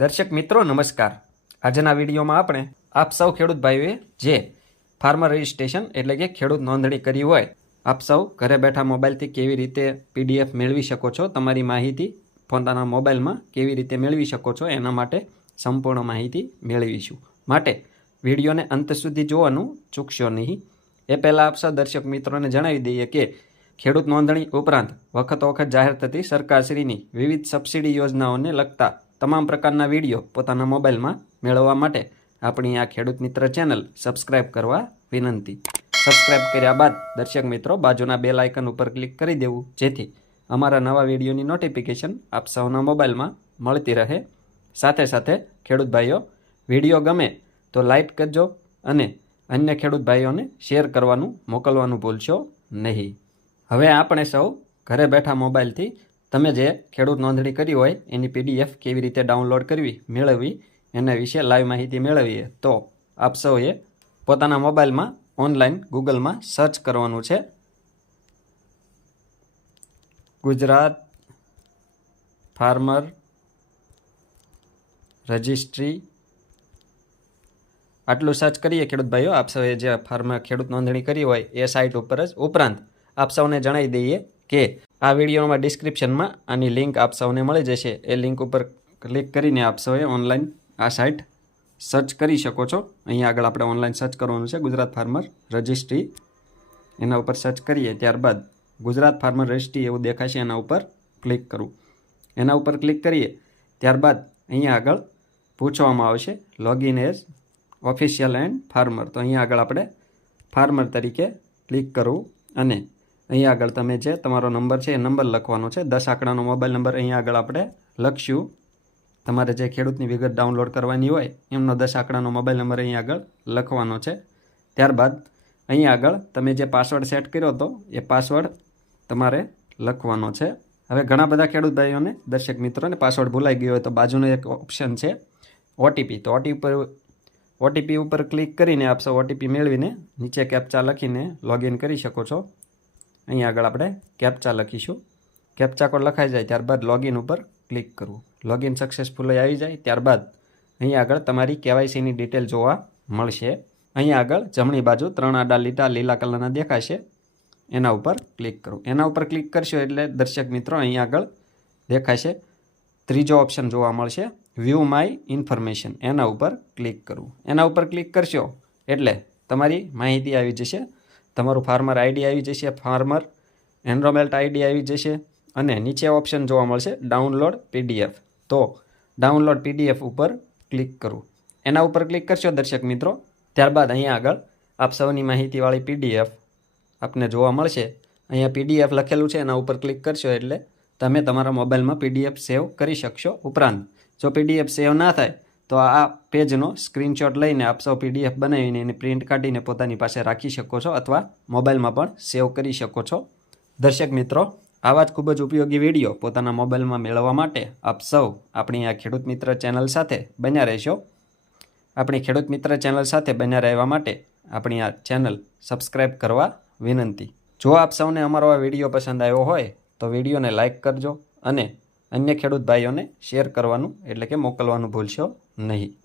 દર્શક મિત્રો, નમસ્કાર. આજના વિડીયોમાં આપણે આપ સૌ ખેડૂત ભાઈઓએ જે ફાર્મર રજિસ્ટ્રેશન એટલે કે ખેડૂત નોંધણી કરી હોય, આપ સૌ ઘરે બેઠા મોબાઈલથી કેવી રીતે પીડીએફ મેળવી શકો છો, તમારી માહિતી પોતાના મોબાઈલમાં કેવી રીતે મેળવી શકો છો, એના માટે સંપૂર્ણ માહિતી મેળવીશું. માટે વિડીયોને અંત સુધી જોવાનું ચૂકશો નહીં. એ પહેલાં આપ સૌ દર્શક મિત્રોને જણાવી દઈએ કે ખેડૂત નોંધણી ઉપરાંત વખત વખત જાહેર થતી સરકારશ્રીની વિવિધ સબસિડી યોજનાઓને લગતા તમામ પ્રકારના વીડિયો પોતાના મોબાઈલમાં મેળવવા માટે આપણી આ ખેડૂત મિત્ર ચેનલ સબસ્ક્રાઇબ કરવા વિનંતી. સબસ્ક્રાઇબ કર્યા બાદ દર્શક મિત્રો બાજુના બેલ આઇકન ઉપર ક્લિક કરી દેવું, જેથી અમારા નવા વિડીયોની નોટિફિકેશન આપ સૌના મોબાઈલમાં મળતી રહે. સાથે સાથે ખેડૂત ભાઈઓ, વીડિયો ગમે તો લાઇક કરજો અને અન્ય ખેડૂત ભાઈઓને શેર કરવાનું મોકલવાનું ભૂલશો નહીં. હવે આપણે સૌ ઘરે બેઠા મોબાઈલથી તમે જે ખેડૂત નોંધણી કરી હોય, એની પીડીએફ કેવી રીતે ડાઉનલોડ કરવી, મેળવવી, એના વિશે લાઈવ માહિતી મેળવીએ, તો આપ સૌએ પોતાના મોબાઈલમાં ઓનલાઈન ગૂગલમાં સર્ચ કરવાનું છે. Gujarat farmer registry. આટલું સર્ચ કરીએ ખેડૂત ભાઈઓ, આપ સૌએ જે ફાર્મર ખેડૂત નોંધણી કરી હોય, એ સાઇટ ઉપર જ ઉપરાંત આપ સૌને જણાવી દઈએ કે આ વિડીયોમાં ડિસ્ક્રિપ્શનમાં આની લિંક આપ સૌને મળી જશે. એ લિંક ઉપર ક્લિક કરીને આપ સૌએ ઓનલાઈન આ સાઇટ સર્ચ કરી શકો છો. અહીંયા આગળ આપણે ઓનલાઈન સર્ચ કરવાનું છે. Gujarat farmer registry. એના ઉપર સર્ચ કરીએ ત્યારબાદ ગુજરાત ફાર્મર રજિસ્ટ્રી એવું દેખાશે એના ઉપર ક્લિક કરવું. એના ઉપર ક્લિક કરીએ ત્યારબાદ અહીંયા આગળ પૂછવામાં આવશે login as official and farmer તો અહીંયા આગળ આપણે ફાર્મર તરીકે ક્લિક કરવું અને અહીંયા આગળ તમે જે તમારો નંબર છે, એ નંબર લખવાનો છે. દસ આંકડાનો મોબાઈલ નંબર અહીંયા આગળ આપણે લખશું. તમારે જે ખેડૂતની વિગત ડાઉનલોડ કરવાની હોય, એમનો દસ આંકડાનો મોબાઈલ નંબર અહીંયા આગળ લખવાનો છે. ત્યારબાદ અહીંયા આગળ તમે જે પાસવર્ડ સેટ કર્યો હતો, એ પાસવર્ડ તમારે લખવાનો છે. હવે ઘણા બધા ખેડૂત ભાઈઓને, દર્શક મિત્રોને પાસવર્ડ ભૂલાઈ ગયો હોય તો બાજુનો એક ઓપ્શન છે, ઓટીપી. તો ઓટીપી પર, ઓટીપી ઉપર ક્લિક કરીને આપ સૌ ઓટીપી મેળવીને નીચે કેપ્ચા લખીને લોગિન કરી શકો છો. અહીંયા આગળ આપણે કેપ્ચા લખીશું. કેપ્ચા કોડ લખાઈ જાય ત્યારબાદ લોગિન ઉપર ક્લિક કરવું. લોગિન સક્સેસફુલ આવી જાય ત્યારબાદ અહીં આગળ તમારી કેવાયસીની ડિટેલ જોવા મળશે. અહીં આગળ જમણી બાજુ ત્રણ આડા લીટા લીલા કલરના દેખાશે. એના ઉપર ક્લિક કરવું. એના ઉપર ક્લિક કરશો એટલે દર્શક મિત્રો અહીં આગળ દેખાશે. ત્રીજો ઓપ્શન જોવા મળશે. વ્યૂ માય ઇન્ફોર્મેશન એના ઉપર ક્લિક કરવું. એના ઉપર ક્લિક કરશો એટલે તમારી માહિતી આવી જશે. તમારું ફાર્મર આઈડી આવી જશે, ફાર્મર એનરોમેલ્ટ આઈડી આવી જશે અને નીચે ઓપ્શન જોવા મળશે ડાઉનલોડ પીડીએફ. તો ડાઉનલોડ પીડીએફ ઉપર ક્લિક કરવું એના ઉપર ક્લિક કરશો દર્શક મિત્રો, ત્યારબાદ અહીંયા આગળ આપ સૌની માહિતીવાળી પીડીએફ આપને જોવા મળશે. અહીંયા પીડીએફ લખેલું છે, એના ઉપર ક્લિક કરશો એટલે તમે તમારા મોબાઈલમાં પીડીએફ સેવ કરી શકશો ઉપરાંત. જો પીડીએફ સેવ ના થાય તો આ પેજનો સ્ક્રીનશોટ લઈને આપ સૌ પીડીએફ બનાવીને એની પ્રિન્ટ કાઢીને પોતાની પાસે રાખી શકો છો અથવા મોબાઈલમાં પણ સેવ કરી શકો છો. દર્શક મિત્રો, આવા જ ખૂબ જ ઉપયોગી વીડિયો પોતાના મોબાઈલમાં મેળવવા માટે આપ સૌ આપણી આ ખેડૂત મિત્ર ચેનલ સાથે બન્યા રહેશો. આપણી ખેડૂત મિત્ર ચેનલ સાથે બન્યા રહેવા માટે આપણી આ ચેનલ સબસ્ક્રાઈબ કરવા વિનંતી. જો આપ સૌને અમારો આ વીડિયો પસંદ આવ્યો હોય, તો વિડીયોને લાઇક કરજો અને અન્ય ખેડૂત ભાઈઓને શેર કરવાનું એટલે કે મોકલવાનું ભૂલશો નહીં